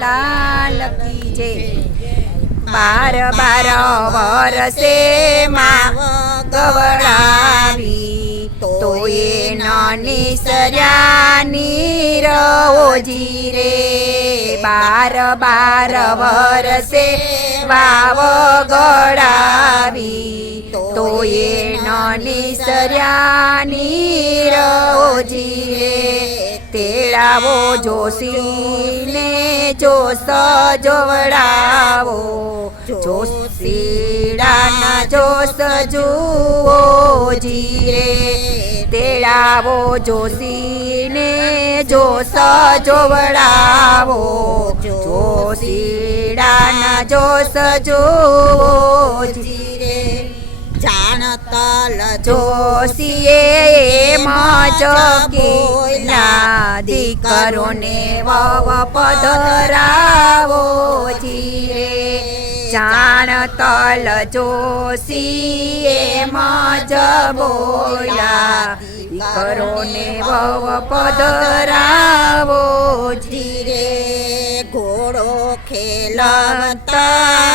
લાલ કી જય। 12 વરસે માં ગવડાવી તોય ન નિસર્યાની રહોજી રે। 12 વરસે વાવ ગળાવી તોય ન નિસર્યાની રહોજી રે। તેડાવો જોશીને જોશ જોવડાવો જોશીડાના જોશ જુઓજી રે। તેડાવો જોશીને જોશ જોવડાવો જોશીડાના જોશ જુઓજી રે। જાણતલ જોશીએ મજ કીના દીકરોને વવ પધરાવો જી રે। જાણતલ જોશીએ મજ બોલ્યા દીકરોને વવ પધરાવો જી રે। ઘોડો ખેલતા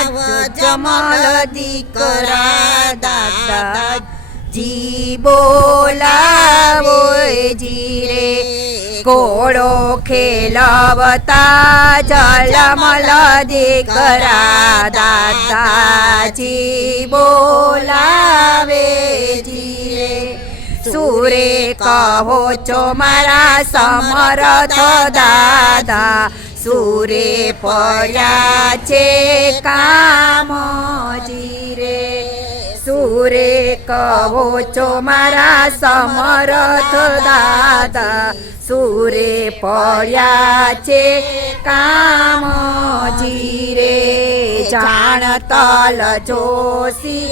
જમલ દીકરા દાદાજી બોલાવો જી રે। ઘોડો ખેલવતા જલમલ દીકરા દાદાજી બોલાવે જી રે। સુરે કહો છો મારા સમર્થ દાદા સુરે પડ્યા છે કામજી રે। સુરે કહો છો મારા સમર્થ દાદા સુરે પડ્યા છે કામજી રે। જાણતલ જોશી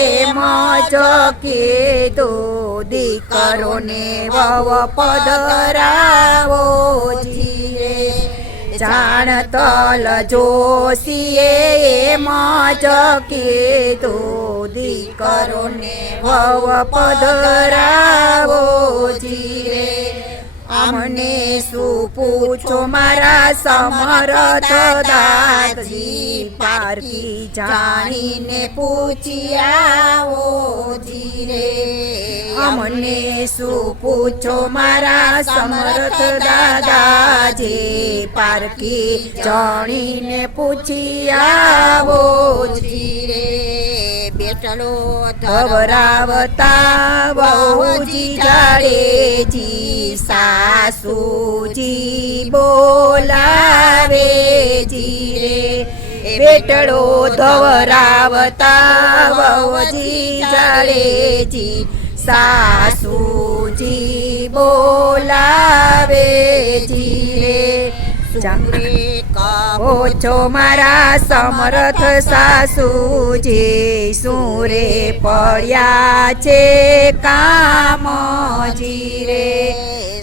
એમ જ કીધું દીકરોને વવ પધરાવો જી રે। જાણતલ જોશીએ એમ જ કીધું દીકરોને વવ પધરાવો જી રે। અમને શું પૂછો મારા સમર્થ દાદાજી પારકી જાણીને પૂછી આવો જી રે। અમને શું પૂછો મારા સમર્થ દાદાજી પારકી જાણીને પૂછી આવો જી રે। બેટલો ધવરાવતા વહુજી જાડેજી સાસુજી બોલાવે જી રે। બેટલો ધવરાવતા વહુજી જાડેજી સાસુજી બોલાવે જી રે। કહો છો મારા સમર્થ સાસુજી સુરે પડ્યા છે કામજી રે।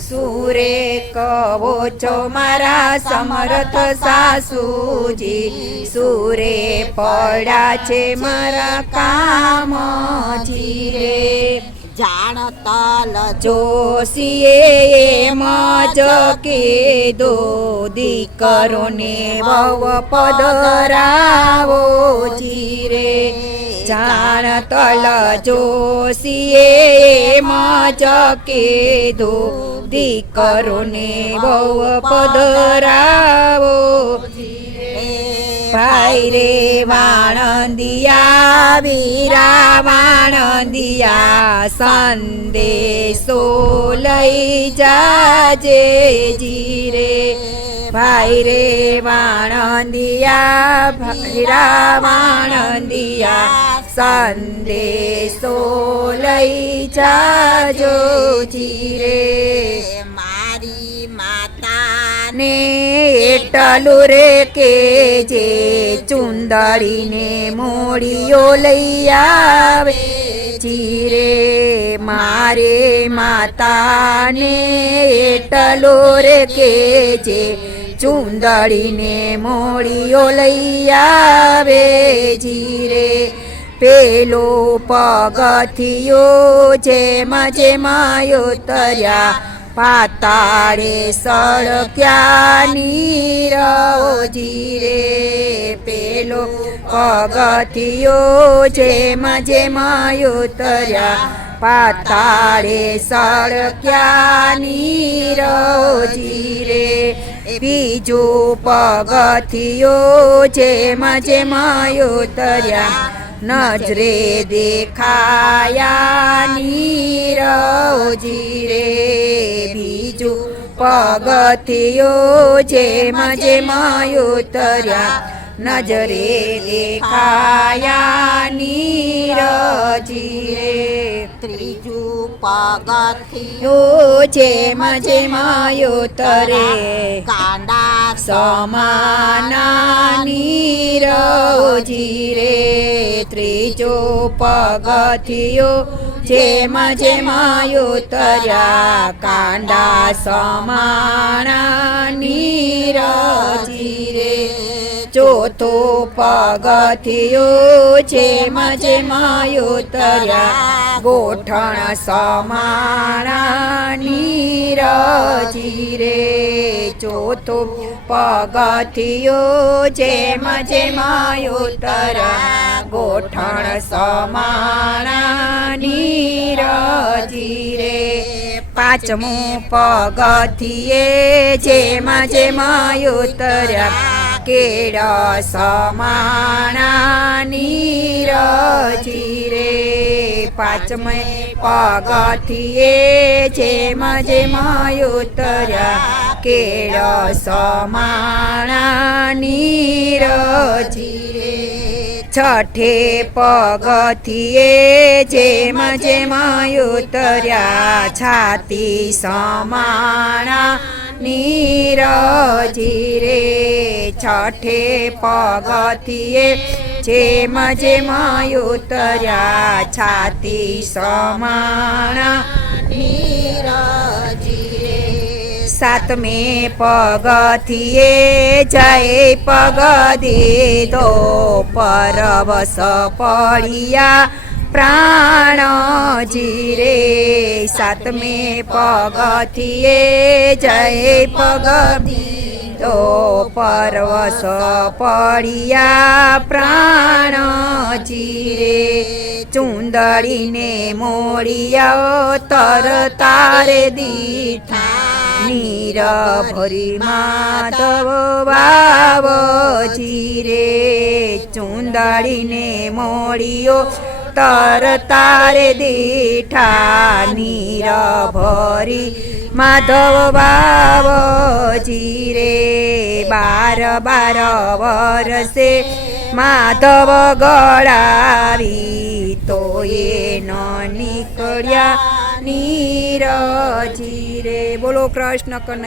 સુરે કહો છો મારા સમર્થ સાસુજી સુરે પડ્યા છે મારા કામજી રે। જાણતલ જોશીએ એમ જ કીધું દીકરોને વવ પધરાવો જી રે। જાણતલ જોશીએ એમ જ કીધું દીકરોને વવ પધરાવો ભાઈ રે વાણંદિયા વીરા વાણંદિયા સંદેશો લઈ જાજે જી રે। ભાઈ રે વાણંદિયા વીરા વાણંદિયા સંદેશો લઈ જાજો જી રે। મારી માતાને એટલું રે કે જે ચુંદડીને મોડીઓ લઈ આવે જી રે। મારે માતાને એટલું રે કે જે ચુંદડીને મોડીઓ લઈ આવે જી રે। પેલો પગથિયો જેમાં જેમાં ઉતર્યા પાતાળે સળક્યા નીરવો જીરે પેલો પગથિયો જેમ જેમ ઉતર્યા પાતાળે સળક્યા નીરજી રે બીજું પગથિયું જેમ જેમ ઉતર્યા નજરે દેખાયા નીરજી રે બીજું પગથિયું જેમ જેમ ઉતર્યા નજરે દેખાયા નીરજી રે ત્રીજું પગથિયું જેમ જેમ ઉતરે કાંડા સમાના નીરજી રે ત્રીજું પગથિયું જેમ જેમ ઉતર્યા કાંડા સમાના નીરજી રે ચોથું પગથિયું જેમ જેમ ઉતર્યા ગોઠણ સમાણા નીરજી રે ચોથું પગથિયું જેમ જેમ ઉતર્યા ગોઠણ સમાણા નીરજી રે પાંચમું પગથિયે જેમ જેમ ઉતર્યા કેળ સમાણા નીરજી રે પાંચમે પગથિયે જેમ જેમ ઉતર્યા કેળ સમાણા નીરજી રે છઠે પગથિયે જેમ જેમ ઉતર્યા છાતી સમાણા નીરજી રે છઠે પગથિયે જેમ જેમ ઉતર્યા છાતી સમાણા નીરજી રે સાતમે પગથિયે જય પગ દીધો પરવશ પડ્યા પ્રાણજી રે સાતમે પગથિયે જય પગ દીધો પરવશ પડ્યા પ્રાણજી રે ચૂંદડીને મોડિયા તરતારે દીઠા નીર ભરી માધવ વાવજી રે ચૂંદડીને મોડિયો તરતારે દીઠા નીર ભરી માધવ વાવજી રે 12 વર્ષે માધવ ગળાવી તો એ ન નીકળ્યા નીરજી રે. બોલો કૃષ્ણ કનૈયા.